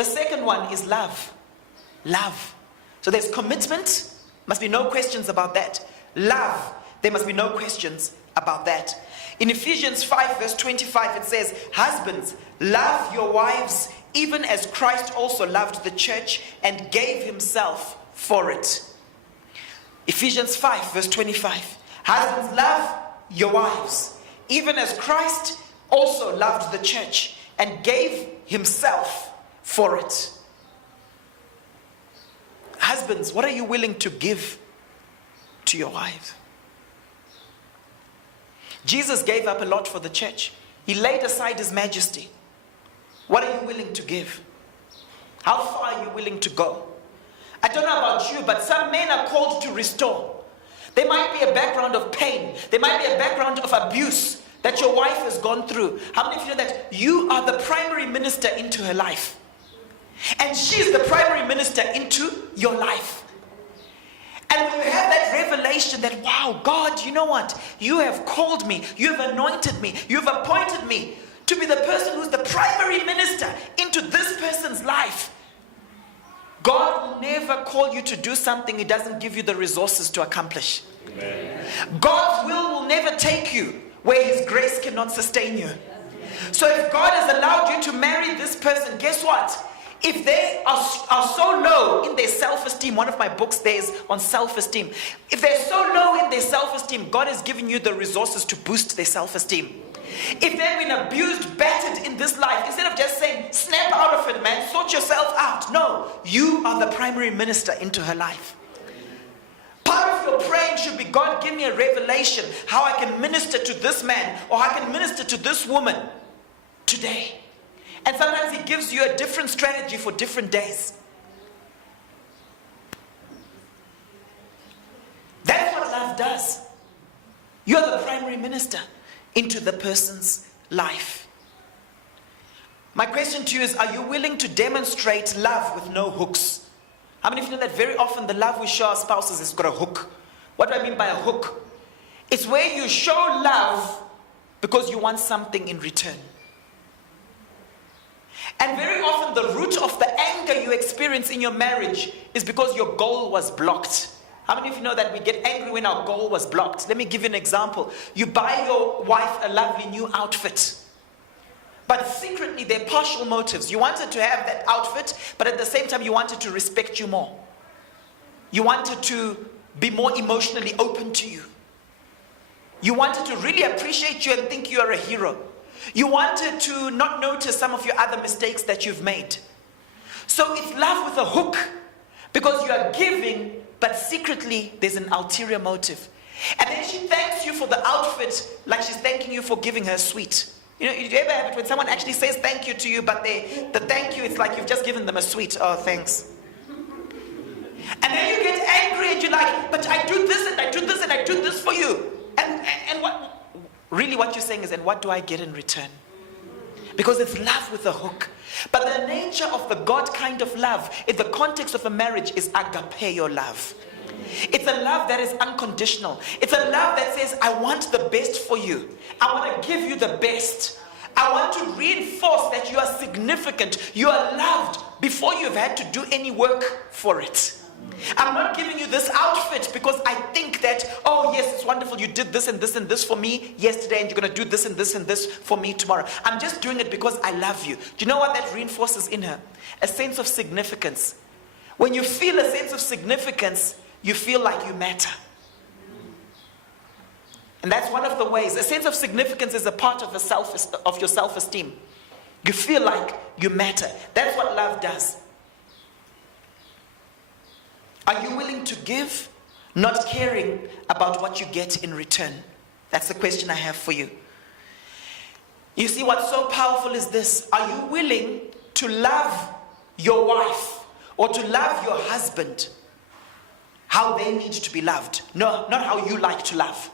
The second one is love. Love. So there's commitment, must be no questions about that. Love, there must be no questions about that. In Ephesians 5 verse 25 it says, husbands, love your wives even as Christ also loved the church and gave himself for it. Ephesians 5 verse 25. Husbands, love your wives even as Christ also loved the church and gave himself for it. Husbands, what are you willing to give to your wives? Jesus gave up a lot for the church. He laid aside his majesty. What are you willing to give? How far are you willing to go? I don't know about you, but some men are called to restore. There might be a background of pain. There might be a background of abuse that your wife has gone through. How many of you know that you are the primary minister into her life? And she's the primary minister into your life. And when you have that revelation that, wow, God, you know what? You have called me. You have anointed me. You have appointed me to be the person who's the primary minister into this person's life. God will never call you to do something He doesn't give you the resources to accomplish. Amen. God's will never take you where His grace cannot sustain you. So if God has allowed you to marry this person, guess what? If they are so low in their self-esteem, one of my books there is on self-esteem. If they're so low in their self-esteem, God has given you the resources to boost their self-esteem. If they've been abused, battered in this life, instead of just saying, snap out of it, man, sort yourself out. No, you are the primary minister into her life. Part of your praying should be, God, give me a revelation how I can minister to this man or I can minister to this woman today. And sometimes He gives you a different strategy for different days. That's what love does. You're the primary minister into the person's life. My question to you is, are you willing to demonstrate love with no hooks? How many of you know that very often the love we show our spouses has got a hook? What do I mean by a hook? It's where you show love because you want something in return. And very often the root of the anger you experience in your marriage is because your goal was blocked. How many of you know that we get angry when our goal was blocked? Let me give you an example. You buy your wife a lovely new outfit, but secretly there are partial motives. You wanted to have that outfit, but at the same time you wanted to respect you more. You wanted to be more emotionally open to you. You wanted to really appreciate you and think you are a hero. You wanted to not notice some of your other mistakes that you've made. So it's love with a hook, because you are giving, but secretly there's an ulterior motive. And then she thanks you for the outfit like she's thanking you for giving her a sweet. You know, you ever have it when someone actually says thank you to you, but the thank you, it's like you've just given them a sweet. Oh, thanks. And then you get angry and you're like, but I do this and I do this and I do this for you. And what? Really what you're saying is, and what do I get in return? Because it's love with a hook. But the nature of the God kind of love in the context of a marriage is agapeo love. It's a love that is unconditional. It's a love that says, I want the best for you. I want to give you the best. I want to reinforce that you are significant. You are loved before you've had to do any work for it. I'm not giving you this outfit because I think that, oh yes, it's wonderful, you did this and this and this for me yesterday and you're going to do this and this and this for me tomorrow. I'm just doing it because I love you. Do you know what that reinforces in her? A sense of significance. When you feel a sense of significance, you feel like you matter. And that's one of the ways. A sense of significance is a part of your self-esteem. You feel like you matter. That's what love does. Are you willing to give, not caring about what you get in return? That's the question I have for you. You see, what's so powerful is this. Are you willing to love your wife or to love your husband how they need to be loved? No, not how you like to love.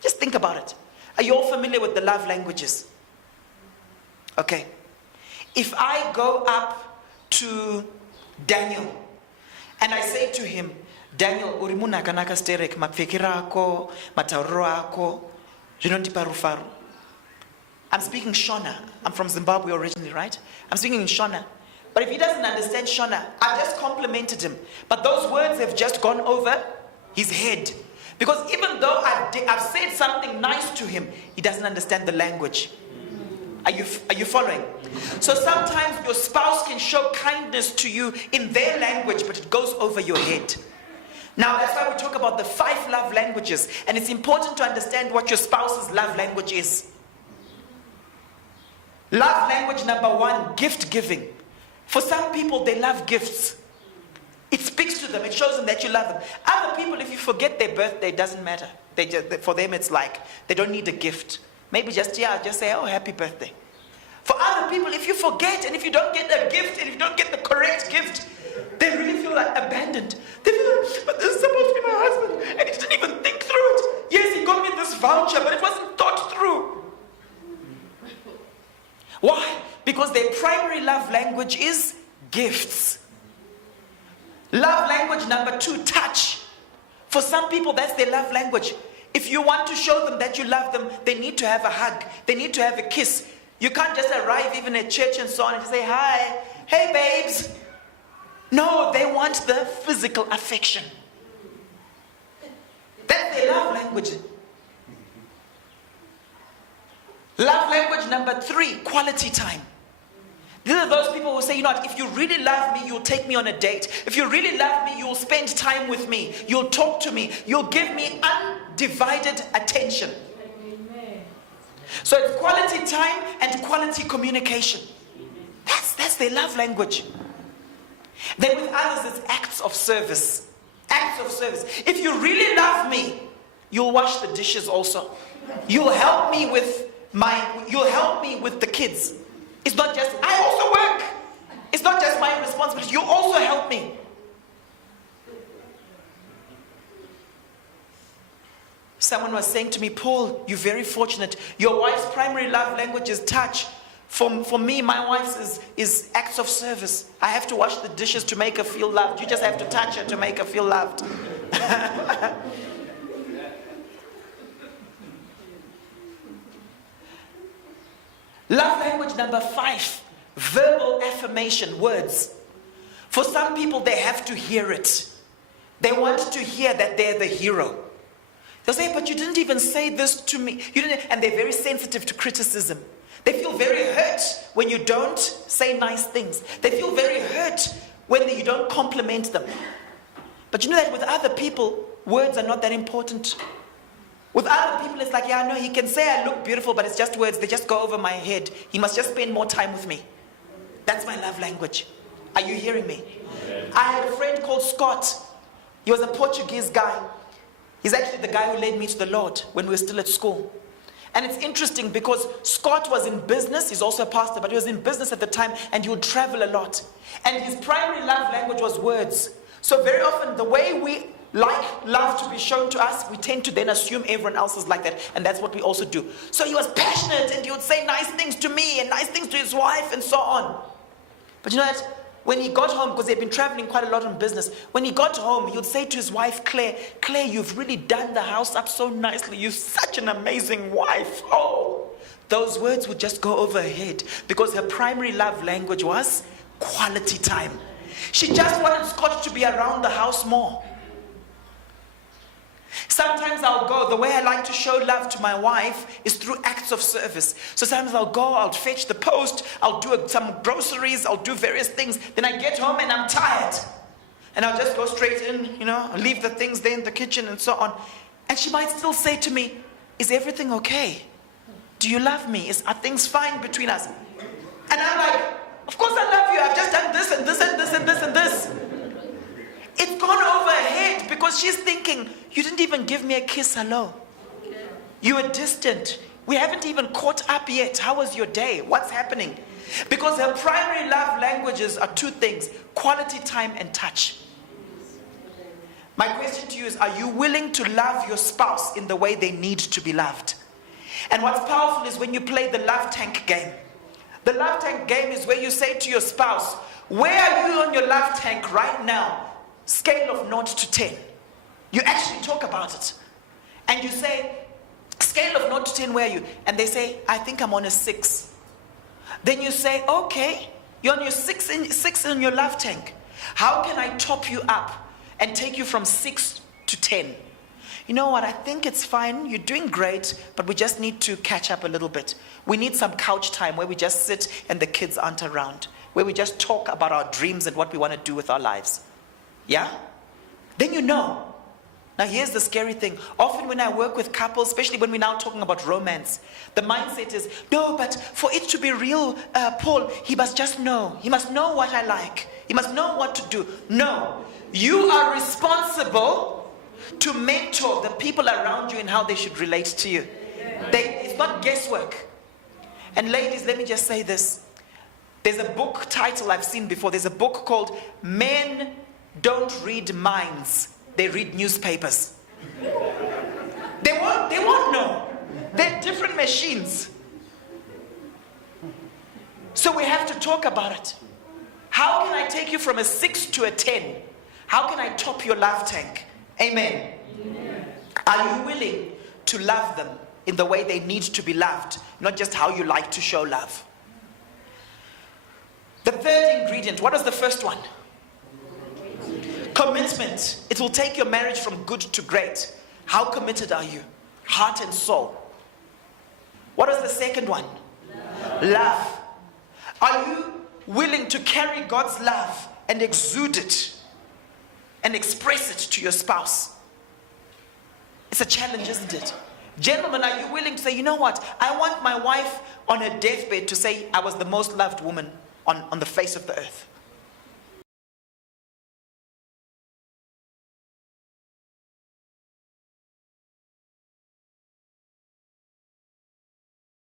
Just think about it. Are you all familiar with the love languages? Okay. If I go up to Daniel and I say to him, Daniel, urimuna kanaka sterek mapfekira ako, matauro ako, rinondipa rufaru. I'm speaking Shona. I'm from Zimbabwe originally, right? I'm speaking in Shona. But if he doesn't understand Shona, I just complimented him. But those words have just gone over his head. Because even though I've said something nice to him, he doesn't understand the language. Are you following? So sometimes your spouse can show kindness to you in their language, but it goes over your head. Now that's why we talk about the 5 love languages. And it's important to understand what your spouse's love language is. Love language number 1, gift giving. For some people, they love gifts. It speaks to them. It shows them that you love them. Other people, if you forget their birthday, it doesn't matter. For them, it's like they don't need a gift. Maybe just say, oh, happy birthday. For other people, if you forget and if you don't get a gift and if you don't get the correct gift, they really feel like abandoned. They feel, but this is supposed to be my husband and he didn't even think through it. Yes, he got me this voucher, but it wasn't thought through. Why? Because their primary love language is gifts. Love language number 2, touch. For some people, that's their love language. If you want to show them that you love them, they need to have a hug. They need to have a kiss. You can't just arrive even at church and so on and just say, hi, hey babes. No, they want the physical affection. That's their love language. Love language number 3, quality time. These are those people who say, you know what, if you really love me, you'll take me on a date. If you really love me, you'll spend time with me. You'll talk to me. You'll give me undivided attention. Amen. So it's quality time and quality communication. That's their love language. Then with others, it's acts of service. Acts of service. If you really love me, you'll wash the dishes also. You'll help me with the kids. It's not just, I also work. It's not just my responsibility. You also help me. Someone was saying to me, Paul, you're very fortunate. Your wife's primary love language is touch. For me, my wife's is acts of service. I have to wash the dishes to make her feel loved. You just have to touch her to make her feel loved. Love language number 5, verbal affirmation, words. For some people, they have to hear it. They want to hear that they're the hero. They'll say, but you didn't even say this to me. You didn't, and they're very sensitive to criticism. They feel very hurt when you don't say nice things. They feel very hurt when you don't compliment them. But you know that with other people, words are not that important. With other people, it's like, yeah, no, he can say I look beautiful, but it's just words. They just go over my head. He must just spend more time with me. That's my love language. Are you hearing me? Yes. I had a friend called Scott. He was a Portuguese guy. He's actually the guy who led me to the Lord when we were still at school. And it's interesting because Scott was in business. He's also a pastor, but he was in business at the time, and he would travel a lot. And his primary love language was words. So very often, the way we like love to be shown to us, we tend to then assume everyone else is like that, and that's what we also do. So he was passionate, and he would say nice things to me and nice things to his wife and so on. But you know that when he got home, because they'd been traveling quite a lot in business, when he got home, he would say to his wife, Claire, you've really done the house up so nicely. You're such an amazing wife. Oh, those words would just go over her head because her primary love language was quality time. She just wanted Scott to be around the house more. Sometimes I'll go, the way I like to show love to my wife is through acts of service. So sometimes I'll go, I'll fetch the post, I'll do some groceries, I'll do various things. Then I get home and I'm tired. And I'll just go straight in, leave the things there in the kitchen and so on. And she might still say to me, is everything okay? Do you love me? Are things fine between us? And I'm like, of course I love you. I've just done this and this and this and this and this. It's gone over her head because she's thinking, you didn't even give me a kiss, hello. You were distant. We haven't even caught up yet. How was your day? What's happening? Because her primary love languages are 2 things, quality time and touch. My question to you is, are you willing to love your spouse in the way they need to be loved? And what's powerful is when you play the love tank game. The love tank game is where you say to your spouse, where are you on your love tank right now? Scale of 0 to 10. You actually talk about it. And you say, Scale of 0 to 10, where are you? And they say, I think I'm on a 6. Then you say, okay, you're on your 6 in your love tank. How can I top you up and take you from 6 to 10? You know what, I think it's fine, you're doing great, but we just need to catch up a little bit. We need some couch time where we just sit and the kids aren't around, where we just talk about our dreams and what we want to do with our lives. Yeah? Then you know. Now here's the scary thing. Often when I work with couples, especially when we're now talking about romance, the mindset is, no, but for it to be real, Paul, he must just know. He must know what I like. He must know what to do. No. You are responsible to mentor the people around you in how they should relate to you. It's not guesswork. And ladies, let me just say this. There's a book title I've seen before. There's a book called Men Don't Read Minds. They read newspapers. They won't know. They're different machines. So we have to talk about it. How can I take you from a 6 to a 10? How can I top your love tank? Amen. Amen. Are you willing to love them in the way they need to be loved, not just how you like to show love? The third ingredient, what was the first one? Commitment. It will take your marriage from good to great. How committed are you? Heart and soul. What is the second one? Love. Are you willing to carry God's love and exude it and express it to your spouse? It's a challenge, isn't it? Gentlemen, are you willing to say, you know what? I want my wife on her deathbed to say I was the most loved woman on the face of the earth.